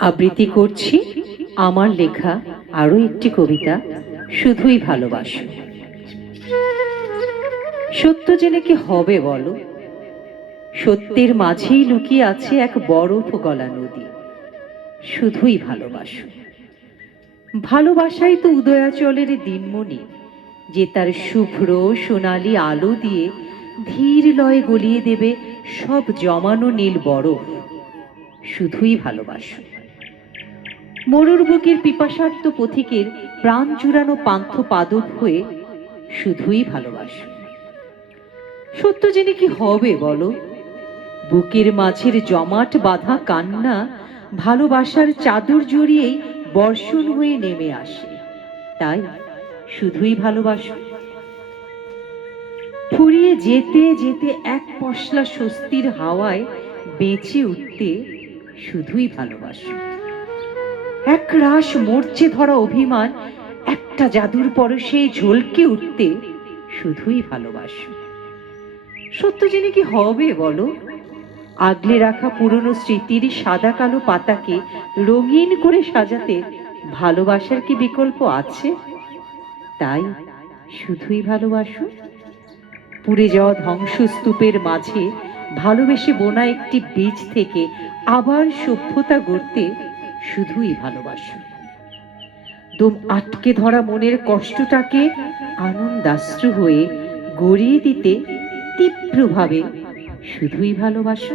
আবৃত্তি করছি, আমার লেখা, আরও একটি কবিতা, শুধুই ভালোবাসো। সত্য জেনে কি হবে বলো? সত্যের মাঝেই লুকিয়ে আছে এক বরফ গলা নদী। শুধুই ভালোবাসো। ভালোবাসাই তো উদয়াচলের দিনমণি, যে তার শুভ্র সোনালি আলো দিয়ে ধীর লয়ে গলিয়ে দেবে সব জমানো নীল বরফ। শুধুই ভালোবাসো। মরুর বুকের পিপাসার্থ পথিকের প্রাণ জুড়ানো পান্থ পাদপ হয়ে শুধুই ভালোবাসো। সত্য জেনে কি হবে বলো? বুকের মাঝের জমাট বাঁধা কান্না ভালোবাসার চাদর জড়িয়েই বর্ষণ হয়ে নেমে আসে। তাই শুধুই ভালোবাসো। ফুরিয়ে যেতে যেতে এক পশলা স্বস্তির হাওয়ায় বেঁচে উঠতে শুধুই ভালোবাসো। এক রাস মরচে ধরা অভিমান, একটা জাদুর পরশে ঝলকে উঠতে শুধুই ভালোবাসো। সত্য জেনে কি হবে বলো? আগলে রাখা পুরনো স্মৃতির সাদা কালো পাতাকে রঙিন করে সাজাতে ভালোবাসার কি বিকল্প আছে? তাই শুধুই ভালোবাসো। পুড়ে যাওয়া ধ্বংসস্তূপের মাঝে ভালোবেসে বোনা একটি বীজ থেকে আবার সভ্যতা গড়তে শুধুই ভালোবাসো। দম আটকে ধরা মনের কষ্টটাকে আনন্দাশ্রু হয়ে গড়িয়ে দিতে তীব্রভাবে শুধুই ভালোবাসো।